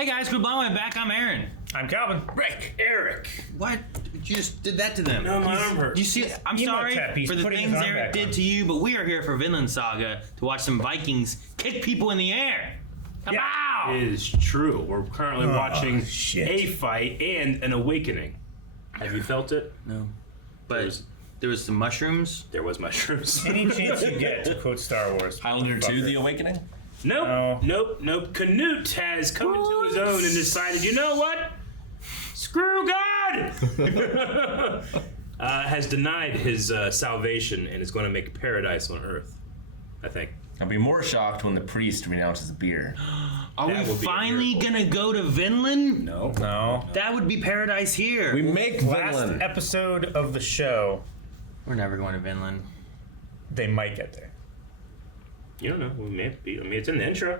Hey guys, quit blowing my back. I'm Aaron. I'm Calvin. Rick, Eric. What? You just did that to them. No, my arm hurt. You see, I'm sorry for the things Eric did to you, but we are here for Vinland Saga to watch some Vikings kick people in the air. Yeah, it is true. We're currently watching a fight and an awakening. Have you felt it? No. But there was some mushrooms. There was mushrooms. Any chance you get to quote Star Wars. Highlander 2, The Awakening? Nope. Canute has come into his own and decided, you know what? Screw God! Has denied his salvation and is going to make a paradise on Earth, I think. I'll be more shocked when the priest renounces the beer. Are we finally gonna go to Vinland? No. That would be paradise here. We make Last Vinland. episode of the show, We're never going to Vinland. they might get there. You don't know. We may be. I mean, it's in the intro.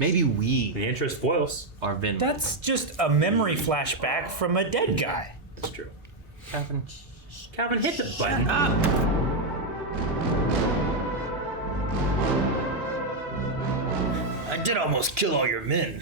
Maybe we The intro spoils. are Vinland. That's just a memory flashback from a dead guy. That's true. Calvin. Calvin, hit the button. I did almost kill all your men.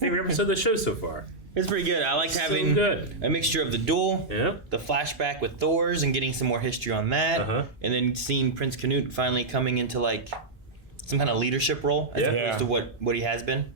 Favorite episode of the show so far. It's pretty good. I liked having good. a mixture of the duel, Yeah. the flashback with Thor's, and getting some more history on that, and then seeing Prince Canute finally coming into like some kind of leadership role as opposed to what he has been.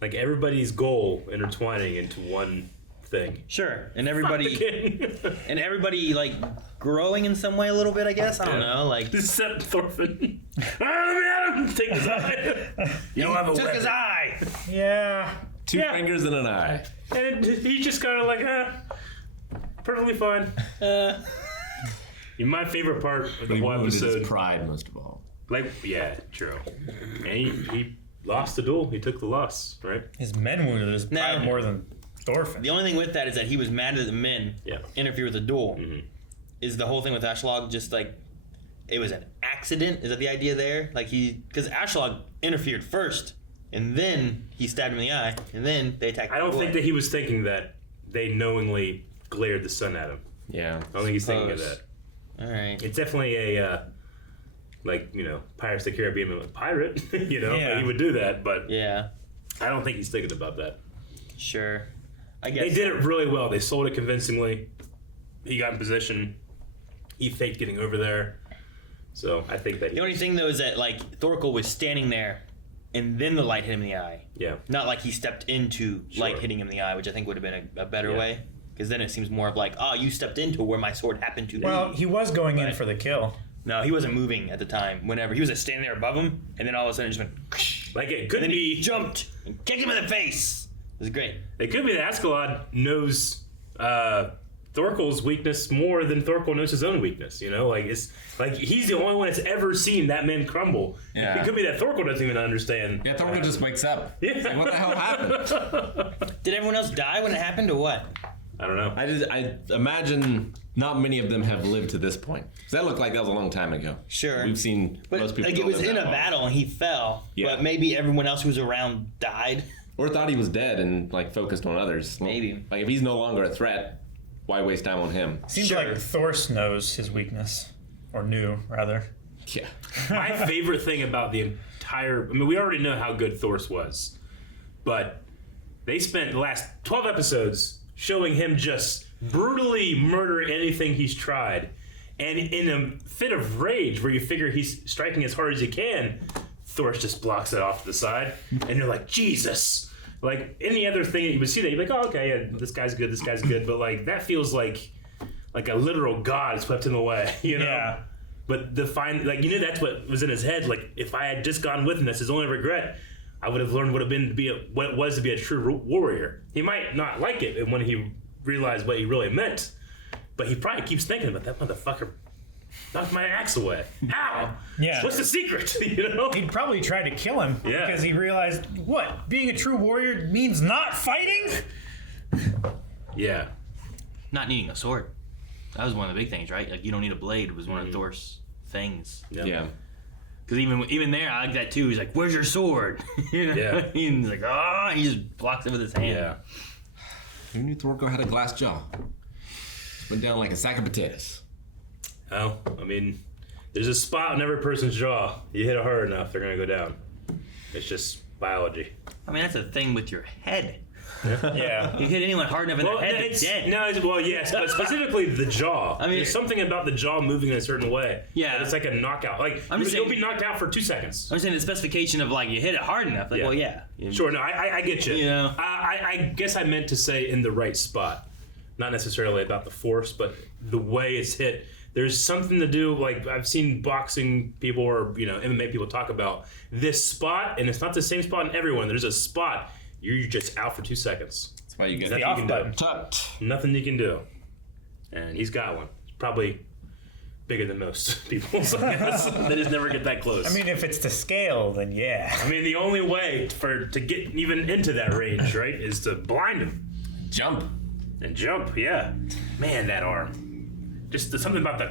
Like everybody's goal intertwining into one thing. Sure, and everybody like growing in some way a little bit. I guess I don't know. Like Except Thorfinn. Oh man, take his eye. You don't have a took weapon. his eye. Yeah. Two fingers and an eye. And he's just kind of like, perfectly fine. My favorite part of the He whole wounded episode. his pride most of all. Like, yeah, true. And he lost the duel. He took the loss, right? His men wounded his pride No. more than Thorfinn. The only thing with that is that he was mad at the men interfere with the duel. Is the whole thing with Ashlog just like it was an accident? Is that the idea there? Like because Ashlog interfered first, and then he stabbed him in the eye, and then they attacked. I don't think that he was thinking that they knowingly glared the sun at him. Yeah. I don't think he's thinking of that. All right. It's definitely a, Pirates of the Caribbean pirate. Yeah. He would do that, but Yeah. I don't think he's thinking about that. Sure. I guess They did it really well. They sold it convincingly. He got in position. He faked getting over there. So I think that The only thing though is that like Thorkel was standing there, and then the light hit him in the eye. Yeah. Not like he stepped into light hitting him in the eye, which I think would have been a better way. Because then it seems more of like, oh, you stepped into where my sword happened to be. Well, he was going in for the kill. No, he wasn't moving at the time. Whenever he was just standing there above him, and then all of a sudden it just went. Like it could And then be. he jumped and kicked him in the face. It was great. It could be that Ascalon knows Thorkel's weakness more than Thorkel knows his own weakness. It's like he's the only one that's ever seen that man crumble. Yeah. It could be that Thorkel doesn't even understand. Yeah, Thorkel just wakes up. Yeah. It's like, what the hell happened? Did everyone else die when it happened, or what? I don't know. I imagine not many of them have lived to this point. 'Cause that looked like that was a long time ago. Sure. We've seen But most people like it don't was live in that a long. battle and he fell. Yeah. But maybe everyone else who was around died. Or thought he was dead and like focused on others. Well, Maybe. Like if he's no longer a threat, why waste time on him? Seems Sure. like Thor's knows his weakness. Or knew, rather. Yeah. My favorite thing about the entire... I mean, we already know how good Thor's was. But they spent the last 12 episodes showing him just brutally murder anything he's tried. And in a fit of rage where you figure he's striking as hard as he can, Thor just blocks it off to the side. And you're like, Jesus! Like, any other thing that you would see that, you'd be like, oh, okay, yeah, this guy's good. But, like, that feels like a literal god swept him away, Yeah. But that's what was in his head. Like, if I had just gone with him, that's his only regret. I would have learned what it was to be a true warrior. He might not like it when he realized what he really meant, but he probably keeps thinking about that motherfucker knocked my axe away. How? Yeah. What's the secret? He'd probably try to kill him because he realized, what? Being a true warrior means not fighting? Yeah. Not needing a sword. That was one of the big things, right? Like you don't need a blade was one of Thor's things. Yeah. Because even there, I like that too. He's like, "Where's your sword?" Yeah. And he's like, "Ah!" He just blocks it with his hand. Yeah. Who knew Thorkel had a glass jaw? Went down like a sack of potatoes. Oh, I mean, there's a spot in every person's jaw. You hit it hard enough, they're gonna go down. It's just biology. I mean, that's a thing with your head. Yeah. You hit anyone hard enough in the head, it's they're dead. no. Well, yes, but specifically the jaw. I mean, there's something about the jaw moving in a certain way. Yeah. that it's like a knockout. Like I'm just you'll saying- be knocked out for 2 seconds. I'm saying the specification of like you hit it hard enough. Like, Yeah. well, yeah. Sure, no, I get you. You know. I guess I meant to say in the right spot, not necessarily about the force, but the way it's hit. There's something to do. Like I've seen boxing people or MMA people talk about this spot, and it's not the same spot in everyone. There's a spot you're just out for 2 seconds. That's why you get Nothing off you can button. do. tucked. Nothing you can do, and he's got one. Probably bigger than most people. So they just never get that close. I mean, if it's to scale, then yeah. I mean, the only way to get even into that range, right, is to blind him. Jump. And jump, yeah. Man, that arm. Just something about the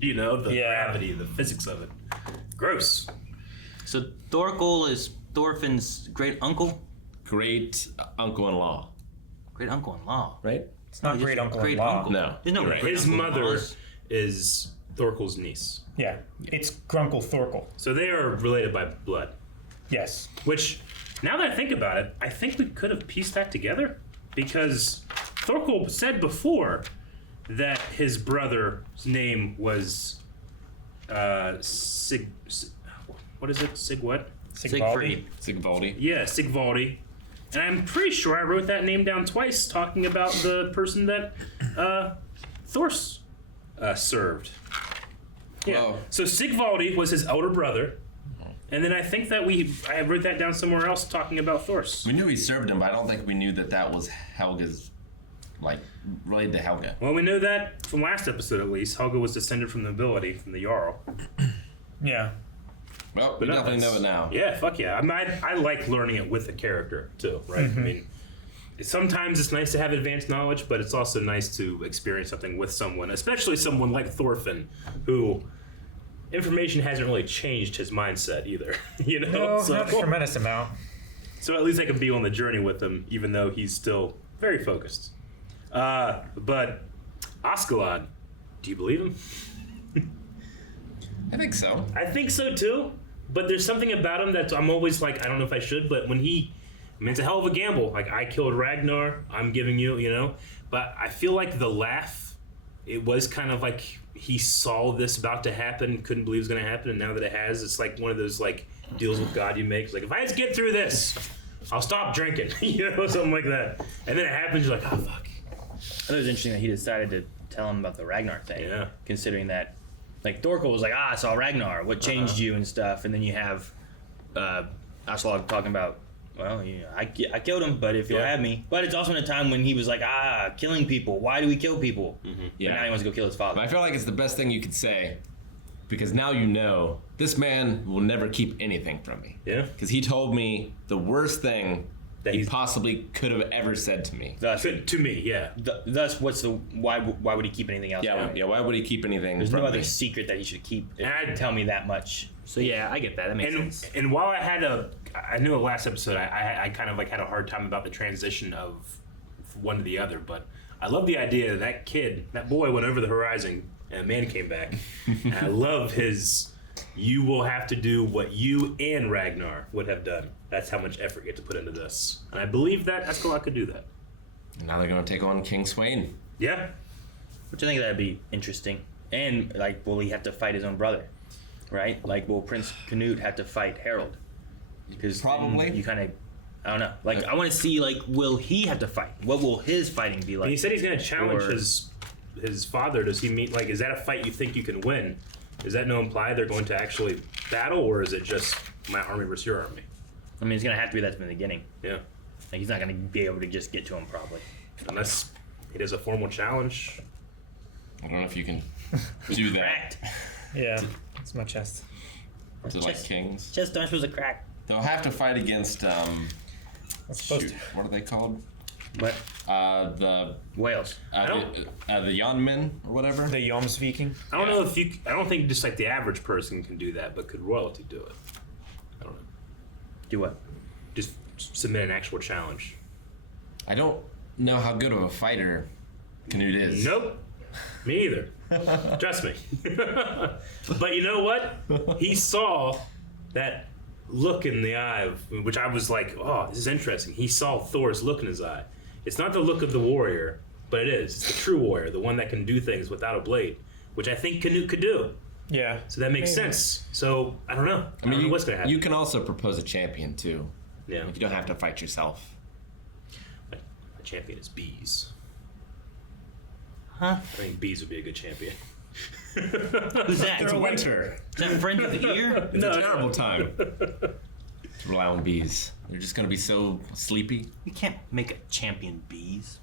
gravity, the physics of it. Gross. So Thorkel is Thorfinn's great uncle. Great uncle-in-law, Great uncle-in-law. right? It's not Just great uncle great in law. uncle. No. There's no You're right. great His mother uncle-in-laws. is Thorkel's niece. Yeah. It's Grunkle Thorkel. So they are related by blood. Yes. Which, now that I think about it, I think we could have pieced that together. Because Thorkel said before that his brother's name was Sig. What is it? Sig what? Sigvaldi. Sigvaldi. Yeah, Sigvaldi. And I'm pretty sure I wrote that name down twice, talking about the person that Thors served. Yeah. Whoa. So Sigvaldi was his elder brother, and then I think that I wrote that down somewhere else, talking about Thors. We knew he served him, but I don't think we knew that was Helga's, like, related to Helga. Well, we know that from last episode at least. Helga was descended from the nobility, from the Jarl. Yeah. Well, we no, definitely know that's- it now. Yeah, fuck yeah. I mean, I like learning it with the character too, right? I mean, sometimes it's nice to have advanced knowledge, but it's also nice to experience something with someone, especially someone like Thorfinn, who information hasn't really changed his mindset either. No, not a tremendous amount. So at least I can be on the journey with him, even though he's still very focused. But Askeladd, do you believe him? I think so. I think so too, but there's something about him that I'm always like, I don't know if I should, but when it's a hell of a gamble. Like, I killed Ragnar, I'm giving you, but I feel like the laugh, it was kind of like he saw this about to happen, couldn't believe it was going to happen, and now that it has, it's like one of those like deals with God you make. It's like, if I just get through this, I'll stop drinking, something like that. And then it happens, you're like, oh fuck. I thought it was interesting that he decided to tell him about the Ragnar thing. Yeah. Considering that, like, Thorkel was like, I saw Ragnar. What changed you and stuff? And then you have Aslog talking about, well, I killed him, but if you'll Yeah. have me. But it's also in a time when he was like, killing people. Why do we kill people? Yeah. But now he wants to go kill his father. But I feel like it's the best thing you could say, because now you know this man will never keep anything from me. Yeah. Because he told me the worst thing That he he's- possibly could have ever said to me. Thus, To me, yeah. thus, why would he keep anything else? Yeah, from me? why would he keep anything There's from no me? other secret that he should keep. And I- Tell me that much. So yeah, I get that. That makes And sense. and while I knew the last episode, I kind of like had a hard time about the transition of one to the other, but I love the idea that boy went over the horizon and a man came back. And I love you will have to do what you and Ragnar would have done. That's how much effort you have to put into this. And I believe that Askeladd could do that. Now they're going to take on King Swain. Yeah. Which I think that'd be interesting. And like, will he have to fight his own brother? Right? Like, will Prince Canute have to fight Harold? Because Probably. you kind of, I don't know. Like, I want to see, like, will he have to fight? What will his fighting be like? And he said he's going to challenge Or- his father. Does he mean, like, is that a fight you think you can win? Is that no imply they're going to actually battle, or is it just my army versus your army? I mean, it's gonna have to be that from the beginning. Yeah. Like, he's not gonna be able to just get to him probably. Unless it is a formal challenge. I don't know if you can do that Cracked. Yeah. It's my chest. to like kings. Just aren't supposed to crack. They'll have to fight against It's supposed shoot, to. what are they called? But The whales. the Yonmen or whatever. The Jomsviking. I don't know if I don't think just like the average person can do that, but could royalty do it? I don't know. Do what? Just submit an actual challenge. I don't know how good of a fighter Canute is. Nope. Me either. Trust me. But you know what? He saw that look in the eye, which I was like, oh, this is interesting. He saw Thor's look in his eye. It's not the look of the warrior, but it is. It's the true warrior, the one that can do things without a blade, which I think Canute could do. Yeah. So that makes sense. So I don't know. I mean, what's going to happen. You can also propose a champion, too. Yeah. Like, you don't have to fight yourself. A champion is bees. Huh? I think bees would be a good champion. Who's that? They're a winter. Is that friend of the year? It's a terrible time to rely on bees. They're just going to be so sleepy. You can't make a champion bees.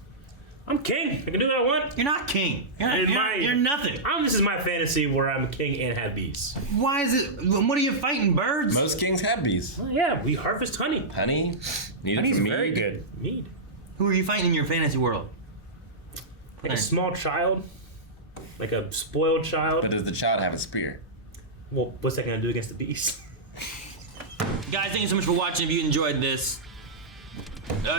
I'm king. I can do what I want. You're not king. You're nothing. This is my fantasy where I'm a king and have bees. Why is it? What are you fighting, birds? Most kings have bees. Well, yeah, we harvest honey. Honey, needed Honey's for mead. very good. Mead. Who are you fighting in your fantasy world? Like a small child. Like a spoiled child. But does the child have a spear? Well, what's that going to do against the bees? Guys, thank you so much for watching. If you enjoyed this,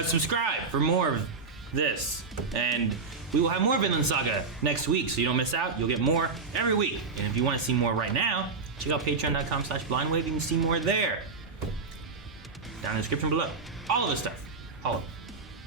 subscribe for more of this. And we will have more Vinland Saga next week, so you don't miss out. You'll get more every week. And if you want to see more right now, check out patreon.com/blindwave. You can see more there. Down in the description below. All of this stuff. All of it.